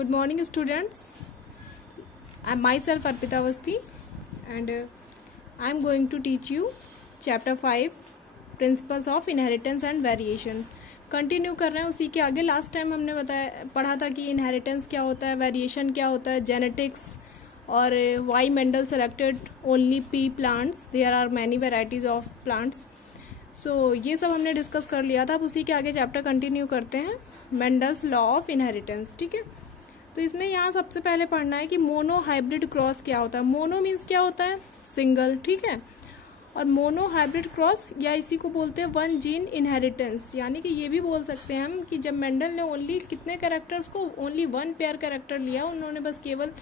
Good morning, students. I am myself Arpita Avasthi, and I am going to teach you Chapter 5 Principles of Inheritance and Variation. Continue कर रहे हैं उसी के आगे. Last time हमने पढ़ा था कि इनहेरिटेंस क्या होता है, वेरिएशन क्या होता है, जेनेटिक्स, और why Mendel selected only pea plants, there are many varieties of plants. So ये सब हमने डिस्कस कर लिया था. अब उसी के आगे चैप्टर कंटिन्यू करते हैं, मेंडल्स लॉ ऑफ इनहेरिटेंस. ठीक है, तो इसमें यहाँ सबसे पहले पढ़ना है कि मोनो हाइब्रिड क्रॉस क्या होता है. मोनो मीन्स क्या होता है, सिंगल. ठीक है, और मोनो हाइब्रिड क्रॉस या इसी को बोलते हैं वन जीन इनहेरिटेंस. यानी कि ये भी बोल सकते हैं हम कि जब मेंडल ने ओनली कितने कैरेक्टर्स को, ओनली वन पेयर कैरेक्टर लिया, उन्होंने बस केवल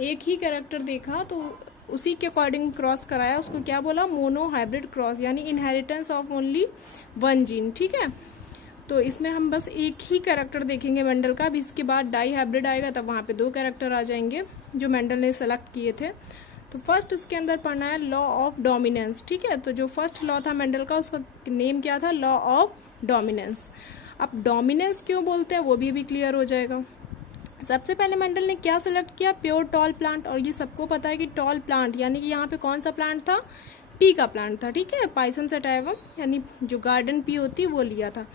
एक ही कैरेक्टर देखा तो उसी के अकॉर्डिंग क्रॉस कराया, उसको क्या बोला, मोनो हाइब्रिड क्रॉस, यानी inheritance of only one gene. ठीक है, तो इसमें हम बस एक ही कैरेक्टर देखेंगे मेंडल का. अब इसके बाद डाई हाइब्रिड आएगा तब वहाँ पे दो कैरेक्टर आ जाएंगे जो मेंडल ने सेलेक्ट किए थे. तो फर्स्ट इसके अंदर पढ़ना है लॉ ऑफ डोमिनेंस. ठीक है, तो जो फर्स्ट लॉ था मेंडल का उसका नेम क्या था, लॉ ऑफ डोमिनेंस. अब डोमिनेंस क्यों बोलते हैं वो भी अभी क्लियर हो जाएगा. सबसे पहले मेंडल ने क्या सेलेक्ट किया, प्योर टॉल प्लांट. और ये सबको पता है कि टॉल प्लांट यानी कि यहाँ पे कौन सा प्लांट था, पी का प्लांट था. ठीक है, पाइसम सेटाइवम यानी जो गार्डन पी होती है वो लिया था.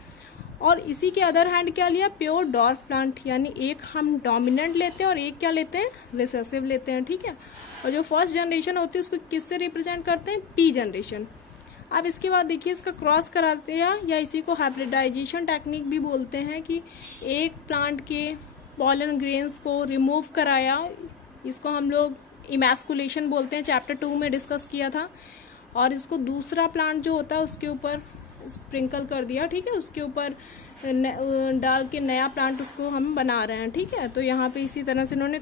और इसी के अदर हैंड क्या लिया, प्योर डॉर्फ प्लांट, यानी एक हम डोमिनेंट लेते हैं और एक क्या लेते हैं, रिसेसिव लेते हैं. ठीक है, और जो फर्स्ट जनरेशन होती है उसको किससे रिप्रेजेंट करते हैं, पी जनरेशन. अब इसके बाद देखिए इसका क्रॉस कराते हैं या इसी को हाइब्रिडाइजेशन टेक्निक भी बोलते हैं कि एक प्लांट के पॉलन ग्रेन्स को रिमूव कराया, इसको हम लोग इमैस्कुलेशन बोलते हैं, चैप्टर 2 में डिस्कस किया था. और इसको दूसरा प्लांट जो होता है उसके ऊपर स्प्रिंकल कर दिया. ठीक है, उसके ऊपर डाल के नया प्लांट उसको हम बना रहे हैं. ठीक है, तो यहाँ पे इसी तरह से इन्होंने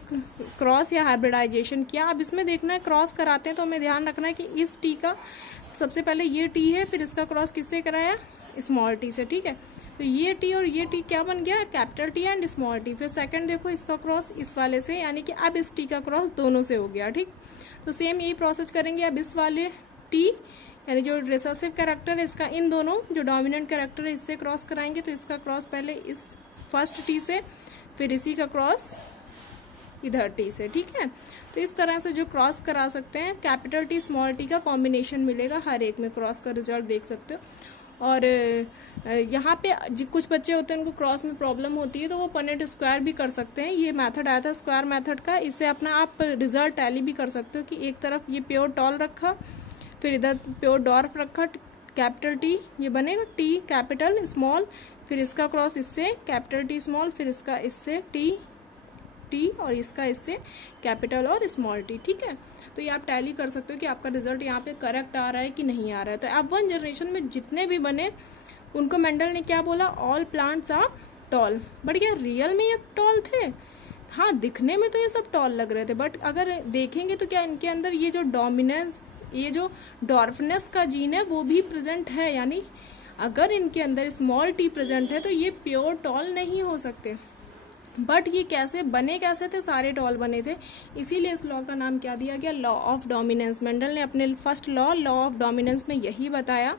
क्रॉस या हाइब्रिडाइजेशन किया. अब इसमें देखना है क्रॉस कराते हैं तो हमें ध्यान रखना है कि इस टी का सबसे पहले ये टी है, फिर इसका क्रॉस किससे कराया, स्मॉल टी से. ठीक है, तो ये टी और ये टी क्या बन गया, capital T and small T. फिर सेकंड देखो इसका क्रॉस इस वाले से, यानी कि अब इस टी का क्रॉस दोनों से हो गया. ठीक, तो सेम यही प्रोसेस करेंगे. अब इस वाले टी यानी जो रिसेसिव कैरेक्टर है इसका इन दोनों जो डोमिनेंट कैरेक्टर है इससे क्रॉस कराएंगे. तो इसका क्रॉस पहले इस फर्स्ट टी से, फिर इसी का क्रॉस इधर टी से. ठीक है, तो इस तरह से जो क्रॉस करा सकते हैं, कैपिटल टी स्मॉल टी का कॉम्बिनेशन मिलेगा, हर एक में क्रॉस का रिजल्ट देख सकते हो. और यहाँ पे कुछ बच्चे होते हैं उनको क्रॉस में प्रॉब्लम होती है तो वो पनेट स्क्वायर भी कर सकते हैं. ये मेथड आया था स्क्वायर मेथड का, इससे अपना आप रिजल्ट टैली भी कर सकते हो कि एक तरफ ये प्योर टॉल रखा, फिर इधर प्योर डॉर्फ रखा, कैपिटल टी ये बनेगा, टी कैपिटल स्मॉल, फिर इसका क्रॉस इससे कैपिटल टी स्मॉल, फिर इसका इससे टी टी और इसका इससे कैपिटल और स्मॉल टी. ठीक है, तो ये आप टैली कर सकते हो कि आपका रिजल्ट यहाँ पे करेक्ट आ रहा है कि नहीं आ रहा है. तो अब वन जनरेशन में जितने भी बने उनको मेंडल ने क्या बोला, all plants are tall. But क्या रियल में ये टॉल थे, हाँ दिखने में तो ये सब टॉल लग रहे थे, बट अगर देखेंगे तो क्या इनके अंदर ये जो डोमिनेंस, ये जो डॉर्फनेस का जीन है वो भी प्रेजेंट है. यानी अगर इनके अंदर स्मॉल टी प्रेजेंट है तो ये प्योर टॉल नहीं हो सकते. बट ये कैसे बने, कैसे थे, सारे टॉल बने थे. इसीलिए इस लॉ का नाम क्या दिया गया, लॉ ऑफ डोमिनेंस. मेंडल ने अपने फर्स्ट लॉ ऑफ डोमिनेंस में यही बताया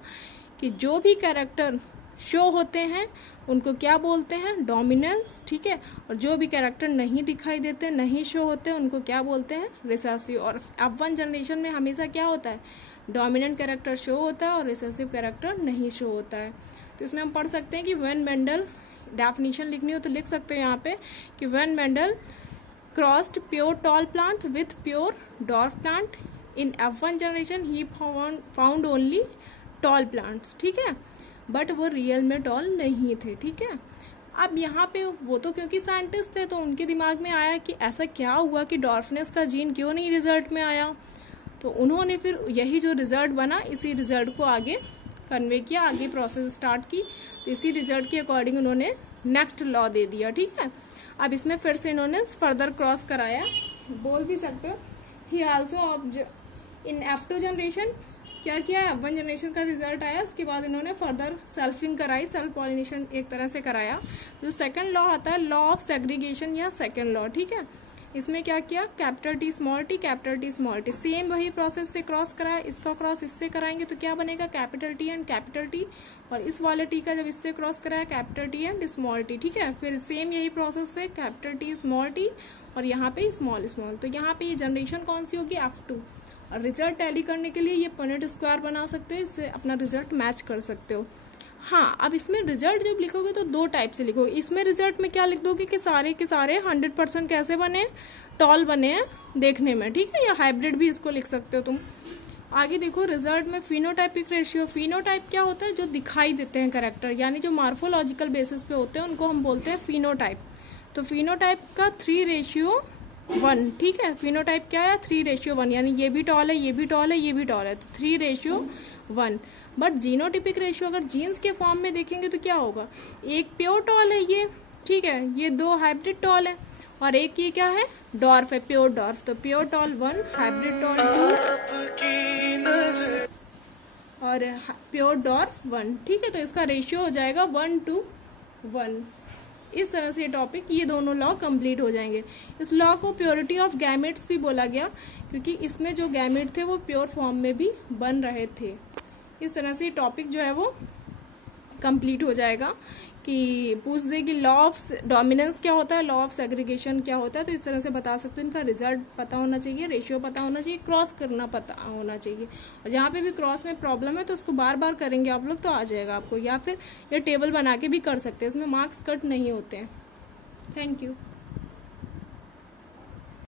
कि जो भी कैरेक्टर शो होते हैं उनको क्या बोलते हैं, डोमिनेंस. ठीक है, और जो भी कैरेक्टर नहीं दिखाई देते, नहीं शो होते, उनको क्या बोलते हैं, रिसेसिव. और अब वन जनरेशन में हमेशा क्या होता है, डोमिनेंट कैरेक्टर शो होता है और रिसेसिव कैरेक्टर नहीं शो होता है. तो इसमें हम पढ़ सकते हैं कि व्हेन मेंडल, डेफिनेशन लिखनी हो तो लिख सकते हो यहाँ पे कि when Mendel crossed pure tall plant with pure dwarf plant in F1 generation he found only tall plants. ठीक है, बट वो रियल में टॉल नहीं थे. ठीक है, अब यहाँ पे वो तो क्योंकि साइंटिस्ट थे तो उनके दिमाग में आया कि ऐसा क्या हुआ कि डॉर्फनेस का जीन क्यों नहीं रिजल्ट में आया. तो उन्होंने फिर यही जो रिजल्ट बना इसी रिजल्ट को आगे कन्वे किया, आगे प्रोसेस स्टार्ट की. तो इसी रिजल्ट के अकॉर्डिंग उन्होंने नेक्स्ट लॉ दे दिया. ठीक है, अब इसमें फिर से इन्होंने फर्दर क्रॉस कराया, बोल भी सकते हो. ही आल्सो इन F2 जनरेशन क्या किया, F1 जनरेशन का रिजल्ट आया, उसके बाद इन्होंने फर्दर सेल्फिंग कराई, सेल्फ पॉलिनेशन एक तरह से कराया. जो सेकंड लॉ आता है लॉ ऑफ सेग्रीगेशन या सेकंड लॉ. ठीक है, इसमें क्या किया, capital T small T, capital T small T, same वही प्रोसेस से क्रॉस कराया, इसका क्रॉस इससे कराएंगे तो क्या बनेगा, capital T and capital T, और इस वाले टी का जब इससे क्रॉस कराया capital T and small T, ठीक है। फिर सेम यही प्रोसेस से कैपिटल टी स्मॉल टी और यहाँ पे स्मॉल स्मॉल, तो यहाँ पे ये जनरेशन कौन सी होगी, F2। और रिजल्ट टैली करने के लिए ये पनेट स्क्वायर बना सकते हो, इससे अपना रिजल्ट मैच कर सकते हो। हाँ, अब इसमें रिजल्ट जब लिखोगे तो दो टाइप से लिखोगे। इसमें रिजल्ट में क्या लिख दोगे कि सारे के सारे 100% कैसे बने, टॉल बने हैं देखने में, ठीक है, या हाइब्रिड भी इसको लिख सकते हो तुम। आगे देखो रिजल्ट में फिनोटाइपिक रेशियो। फिनोटाइप क्या होता है, जो दिखाई देते हैं कैरेक्टर, यानी जो मार्फोलॉजिकल बेसिस पे होते हैं उनको हम बोलते हैं फिनोटाइप। तो फिनोटाइप का 3:1, ठीक है। फिनोटाइप क्या है, 3:1, यानी ये भी टॉल है, ये भी टॉल है, ये भी टॉल है, तो 3:1। बट जीनोटिपिक रेशियो अगर जीन्स के फॉर्म में देखेंगे तो क्या होगा, एक प्योर टॉल है ये, ठीक है, ये दो हाइब्रिड टॉल है, और एक ये क्या है, डॉर्फ है, प्योर डॉर्फ। तो प्योर टॉल 1, हाइब्रिड टॉल 2 और प्योर डॉर्फ 1, ठीक है। तो इसका रेशियो हो जाएगा 1:1। इस तरह से ये टॉपिक, ये दोनों लॉ कंप्लीट हो जाएंगे। इस लॉ को प्योरिटी ऑफ गैमेट्स भी बोला गया, क्योंकि इसमें जो गैमेट थे वो प्योर फॉर्म में भी बन रहे थे। इस तरह से टॉपिक जो है वो कंप्लीट हो जाएगा कि पूछ दे कि लॉ ऑफ डोमिनेंस क्या होता है, लॉ ऑफ सेग्रीगेशन क्या होता है, तो इस तरह से बता सकते हो। इनका रिजल्ट पता होना चाहिए, रेशियो पता होना चाहिए, क्रॉस करना पता होना चाहिए, और जहाँ पे भी क्रॉस में प्रॉब्लम है तो उसको बार बार करेंगे आप लोग तो आ जाएगा आपको, या फिर ये टेबल बना के भी कर सकते हैं, इसमें मार्क्स कट नहीं होते हैं। Thank you.